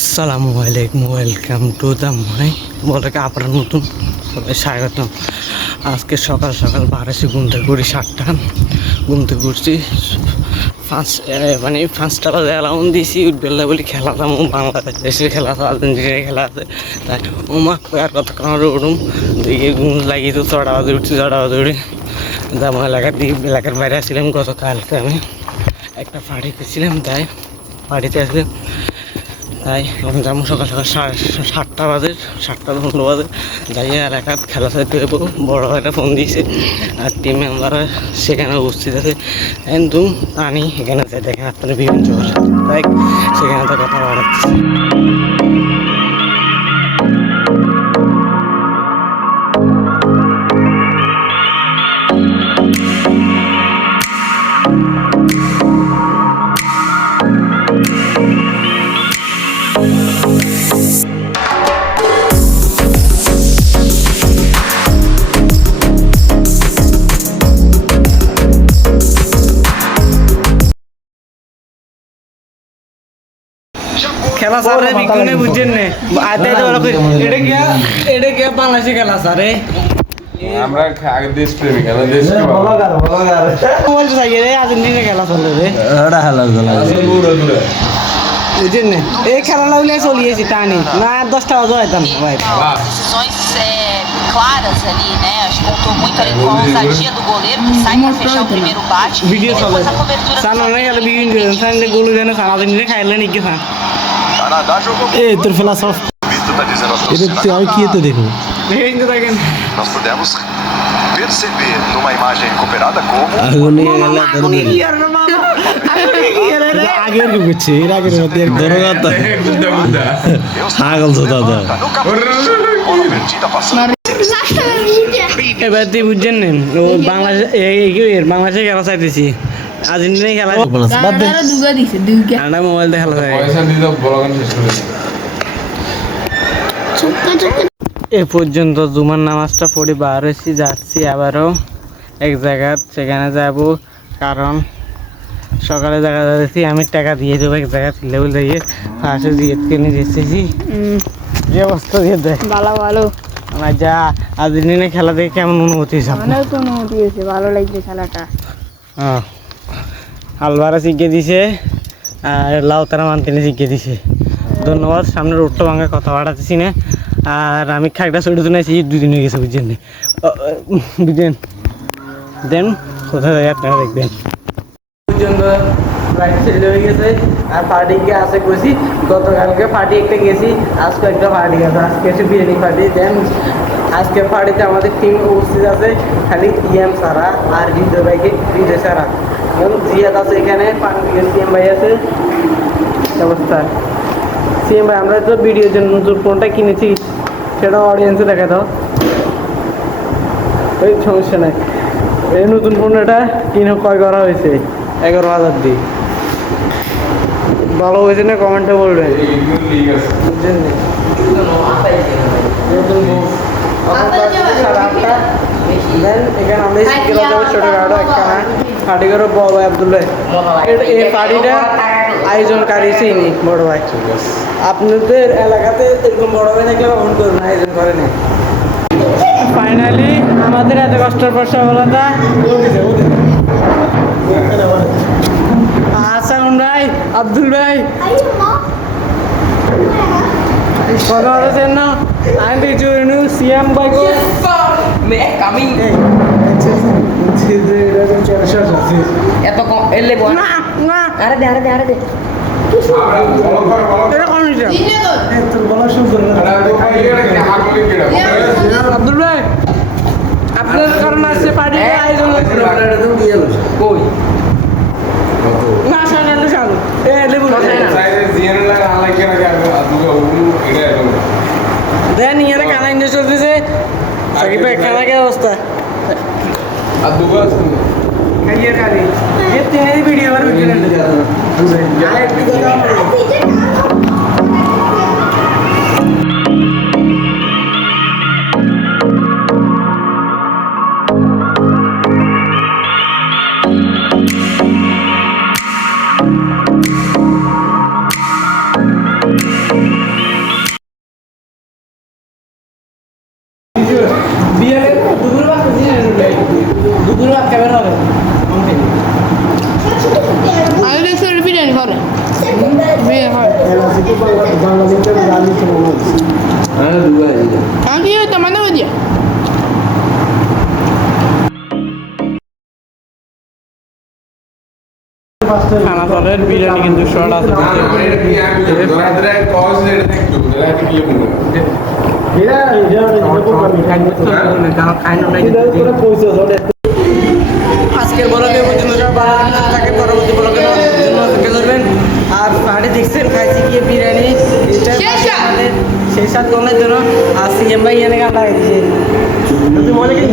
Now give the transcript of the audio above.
আসসালামু আলাইকুম, welcome to the my বলকে আপনার নতুন সবাই স্বাগতম। আজকে সকাল সকাল বারেছি ঘুম থেকে করি 7টা, ঘুম থেকে উঠছি মানে 5টা বাজে অ্যালাউন্ড দিয়েছি উঠবেলা বলি খেলা দাম বাংলাদেশের খেলা আছে, আর্জেন্টিনার খেলা আছে, তাই ওমা আর কত কামড়ে উঠুম দিকে ঘুম লাগিয়ে তো 6টা বাজে উঠছি। 6টা বাজে উঠে জামা এলাকার বাইরে আসছিলাম। গতকালকে আমি একটা পার্টি করছিলাম, তাই পার্টিতে আসলাম। তাই এখন যেমন সকাল সকাল 7টা বাজে, 7টা-15 বাজে যাই এলাকার খেলা চাইতে দেবো। বড় একটা ফোন দিয়েছে আর টিম মেম্বাররা সেখানে উপস্থিত আছে। কিন্তু আনি এখানে যাই দেখেন আপনারা বিভিন্ন জোর, তাই সেখানে তো কথা বাড়াচ্ছে। খেলা স্যার বিজ্ঞানে বুঝছেন না, এটা কে বাংলাদেশে খেলা স্যার আমরা আগে দেশ প্রেমিক, আমরা দেশকে বলতে চাই রে আর্জেন্টিনা খেলা চলে রে বুঝছেন না। এই খেলা লাগলে চলিয়েছি টানি না 10টা বাজে হইতাম ভাই। Decisões claras ali, né? Acho que contou muito ali com a ousadia do goleiro que sai para fechar o primeiro bate e depois a cobertura do Canadá jogou তোর ফিলসফ Vitor tá dizendo aos এটা তুই আর কি এত দেখো nós pudemos perceber numa imagem recuperada como আগুন নিয়ে গেল আগে আর কি করছে এর আগের মধ্যে এক বড় কথা পাগল তো দাদা no campo bola perdida passando এবার তুই বুঝছেন না ও বাংলাদেশে খেলা চাইতেছি, আর্জেন্টিনায় খেলা বাদ দে ঠান্ডা মোবাইল দিয়ে খেলা চাই। পয়সা দিতে বলগান শেষ করে এ পর্যন্ত জুমার নামাজটা পড়ে বার হয়েছি, যাচ্ছি আবারও এক জায়গা, সেখানে যাব। কারণ সকালে জায়গা যাচ্ছি আমি টাকা দিয়ে দেবো এক জায়গা লেভেল দিয়ে ফার্স্টে জিএতকে নিয়ে যেতেছি। যে অবস্থা দিয়ে দেয় ভালো ভালো আমার যা আর্জেন্টিনা খেলা দেখে কেমন অনুভূতি হয়েছে আপনার? অনেক অনুমতি হয়েছে, ভালো লাগছে খেলাটা। হ্যাঁ, আলভারা শিখিয়ে দিছে আর লাউতারা মান্তিনে শিখিয়ে দিছে। ধন্যবাদ। সামনে রোডটা ভাঙা কথা বাড়াতেছি না। আর আমি খাইটা ছড়ি শুনেছি 2 দিন হয়ে গেছে বুঝছেন না, বুঝলেন। দেন কোথায় যায় আপনারা দেখবেন। পর্যন্ত রাইট সাইডে হয়ে গেছে আর পার্টি গিয়ে আসে কইছি। গতকালকে পার্টি একটা গেছি, আজকে একটা পার্টি আছে, আজকে এসে বিরিয়ানি পার্টি। দেন আজকের পার্টিতে আমাদের টিম উপস্থিত আছে, খালি ইয়াম সারা আর হৃদয় ভাইকে হৃদয় সারা এবং জিয়াদ আছে এখানে, পান্ডিকের সিএম ভাই আছে। অবস্থা সিএম ভাই, আমরা তো ভিডিওর জন্য নতুন ফোনটা কিনেছি, সেটা অডিয়েন্সে দেখা দাও। ওই সমস্যা নাই, এই নতুন ফোনটা কিনে ক্রয় করা হয়েছে 11,000 দিয়ে। ভালো হয়েছে না কমেন্টে বলবেন, বুঝছেন না। নতুন ফোন দেন এখানে আমরা শিখে যাবো ছোটোখাটো একখানা পার্টি করো বড় ভাই আবদুল্লাহ। এই পার্টিটা আয়োজনকারী চিনি বড় ভাই। আপনাদের এলাকাতে এরকম বড় ভাই থাকলে ফোন করবেন, আয়োজন করে নেই। ফাইনালি আমাদের এত কষ্টের পর সফলতা। হাসান ভাই, আব্দুল ভাই কথা বলেছেন না, আমি চুরিনু সিএম ভাই এত কম এলে বল না না আরে দে এটা কোন হিসাব? তোর বলা শুরু আব্দুল ভাই আপনার কারণে আসছে পার্টির আয়োজন কই না সাজানো সাজানো এ লেবু সাইজে জিএন লাগা আলাইকে না দুগা উনি এটা এলো দেন ইয়ারে কানা ইন্ডে চলতেছে সাকিব ভাই কানা কি অবস্থা? আর দুগা খাইয়ে খালি ये तेरी वीडियो पर वीडियो খানা বলেন বিরিয়ানি কিন্তু শর্ট আছে আজকের ব্লগে পর্যন্ত থাকে পরবর্তী ব্লগে করবেন আর পাহাড়ে দেখছেন খাইছি গিয়ে বিরিয়ানি সেই সাত কমের জন্য আর সিএম ভাই এনে গান লাগাই দিয়েছে তুমি মনে কি